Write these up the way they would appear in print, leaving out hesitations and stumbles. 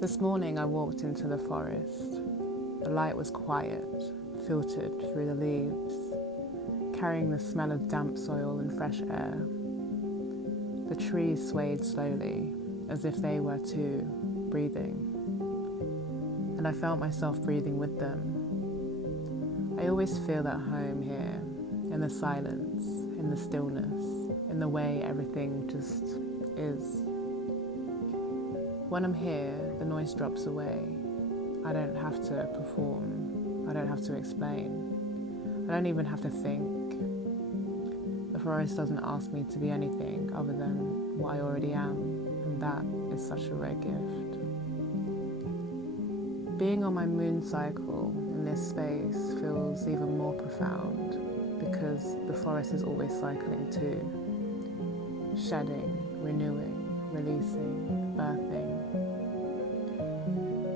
This morning I walked into the forest. The light was quiet, filtered through the leaves, carrying the smell of damp soil and fresh air. The trees swayed slowly, as if they were too breathing, and I felt myself breathing with them. I always feel at home here, in the silence, in the stillness, in the way everything just is. When I'm here, the noise drops away. I don't have to perform. I don't have to explain. I don't even have to think. The forest doesn't ask me to be anything other than what I already am, and that is such a rare gift. Being on my moon cycle in this space feels even more profound because the forest is always cycling too. Shedding, renewing, releasing, birthing.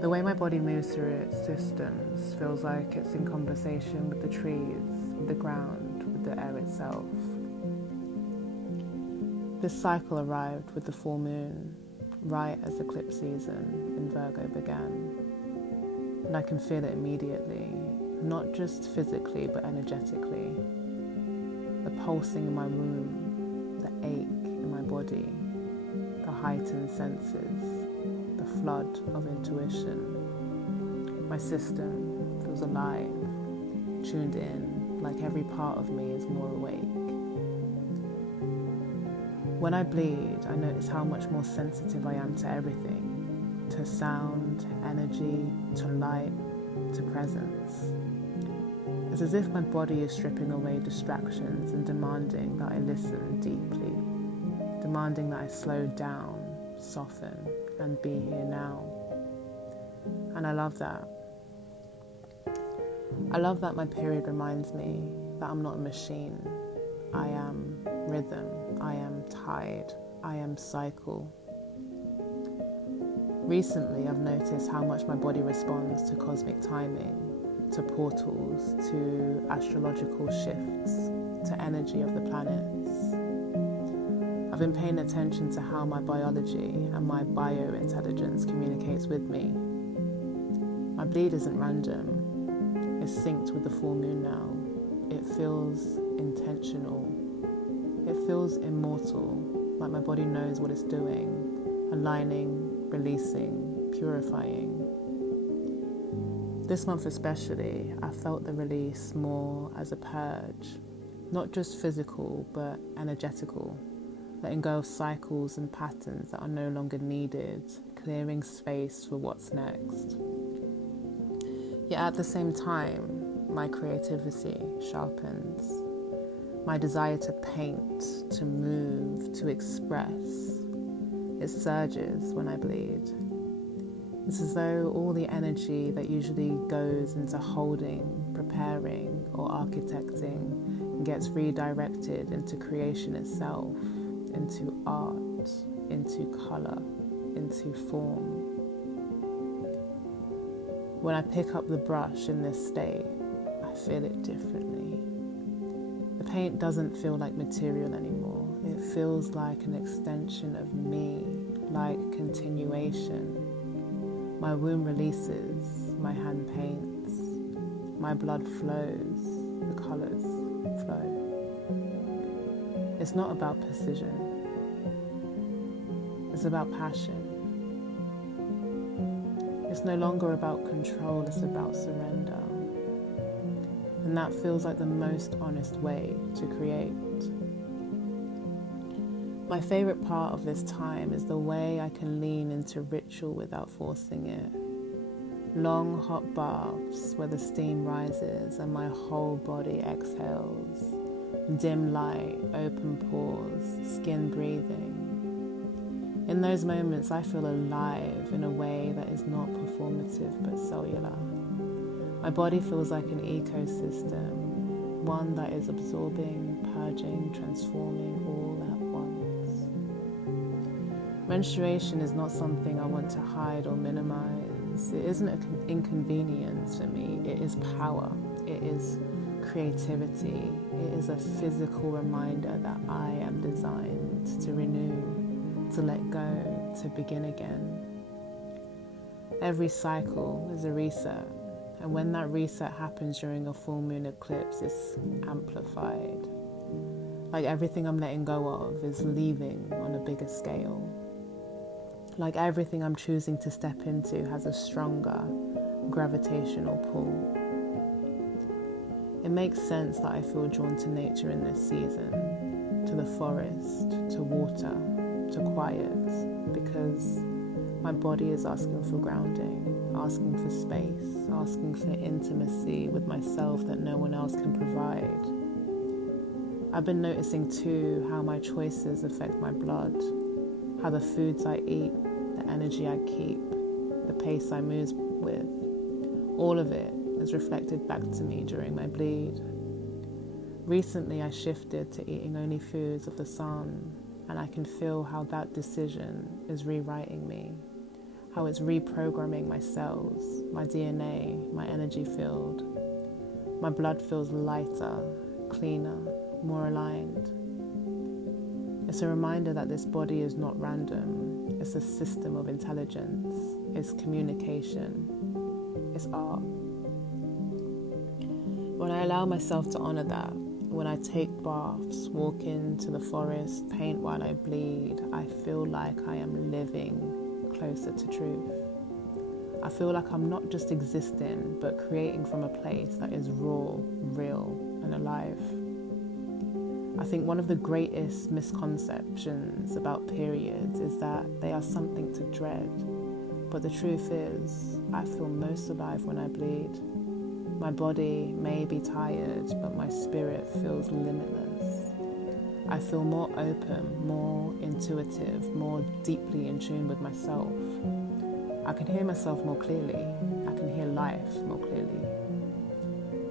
The way my body moves through its systems feels like it's in conversation with the trees, with the ground, with the air itself. This cycle arrived with the full moon, right as eclipse season in Virgo began. And I can feel it immediately, not just physically but energetically. The pulsing in my womb, the ache in my body, the heightened senses, the flood of intuition. My system feels alive, tuned in, like every part of me is more awake. When I bleed, I notice how much more sensitive I am to everything, to sound, energy, to light, to presence. It's as if my body is stripping away distractions and demanding that I listen deeply, demanding that I slow down, soften, and be here now. And I love that. I love that my period reminds me that I'm not a machine. I am rhythm, I am tide, I am cycle. Recently, I've noticed how much my body responds to cosmic timing, to portals, to astrological shifts, to energy of the planets. I've been paying attention to how my biology and my biointelligence communicates with me. My bleed isn't random. It's synced with the full moon now. It feels intentional. It feels immortal, like my body knows what it's doing, aligning, releasing, purifying. This month especially, I felt the release more as a purge, not just physical, but energetical. Letting go of cycles and patterns that are no longer needed, clearing space for what's next. Yet at the same time, my creativity sharpens. My desire to paint, to move, to express, it surges when I bleed. It's as though all the energy that usually goes into holding, preparing, or architecting gets redirected into creation itself, into art, into colour, into form. When I pick up the brush in this state, I feel it differently. The paint doesn't feel like material anymore. It feels like an extension of me, like continuation. My womb releases, my hand paints, my blood flows, the colours flow. It's not about precision. It's about passion. It's no longer about control, it's about surrender. And that feels like the most honest way to create. My favourite part of this time is the way I can lean into ritual without forcing it. Long hot baths where the steam rises and my whole body exhales. Dim light, open pores, skin breathing. In those moments, I feel alive in a way that is not performative but cellular. My body feels like an ecosystem, one that is absorbing, purging, transforming all at once. Menstruation is not something I want to hide or minimize. It isn't an inconvenience for me. It is power. It is creativity. It is a physical reminder that I am designed to renew, to let go, to begin again. Every cycle is a reset, and when that reset happens during a full moon eclipse, it's amplified. Like everything I'm letting go of is leaving on a bigger scale. Like everything I'm choosing to step into has a stronger gravitational pull. It makes sense that I feel drawn to nature in this season, to the forest, to water, to quiet, because my body is asking for grounding, asking for space, asking for intimacy with myself that no one else can provide. I've been noticing too how my choices affect my blood, how the foods I eat, the energy I keep, the pace I move with, all of it is reflected back to me during my bleed. Recently I shifted to eating only foods of the sun, and I can feel how that decision is rewriting me, how it's reprogramming my cells, my DNA, my energy field. My blood feels lighter, cleaner, more aligned. It's a reminder that this body is not random. It's a system of intelligence. It's communication. It's art. When I allow myself to honor that, when I take baths, walk into the forest, paint while I bleed, I feel like I am living closer to truth. I feel like I'm not just existing, but creating from a place that is raw, real, and alive. I think one of the greatest misconceptions about periods is that they are something to dread. But the truth is, I feel most alive when I bleed. My body may be tired, but my spirit feels limitless. I feel more open, more intuitive, more deeply in tune with myself. I can hear myself more clearly. I can hear life more clearly.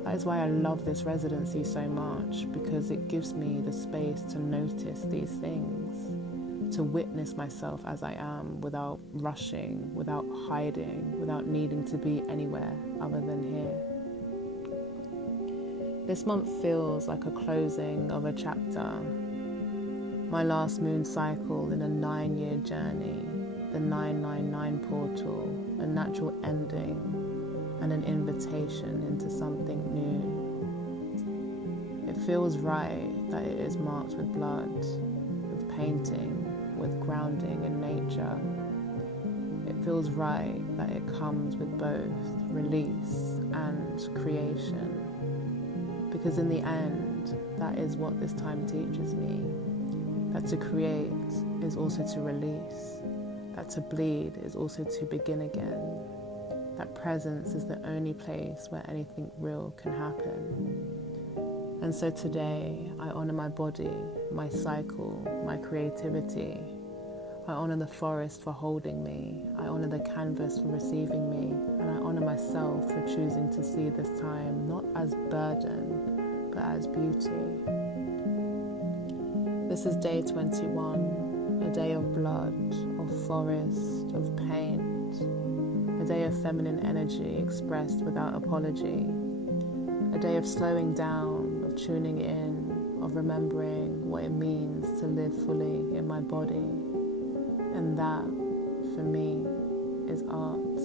That is why I love this residency so much, because it gives me the space to notice these things, to witness myself as I am without rushing, without hiding, without needing to be anywhere other than here. This month feels like a closing of a chapter, my last moon cycle in a 9-year journey, the 999 portal, a natural ending, and an invitation into something new. It feels right that it is marked with blood, with painting, with grounding in nature. It feels right that it comes with both release and creation. Because in the end, that is what this time teaches me. That to create is also to release. That to bleed is also to begin again. That presence is the only place where anything real can happen. And so today, I honor my body, my cycle, my creativity. I honor the forest for holding me. I honor the canvas for receiving me. And I honor myself for choosing to see this time not as burden, but as beauty. This is day 21, a day of blood, of forest, of paint. A day of feminine energy expressed without apology. A day of slowing down, of tuning in, of remembering what it means to live fully in my body. And that, for me, is art.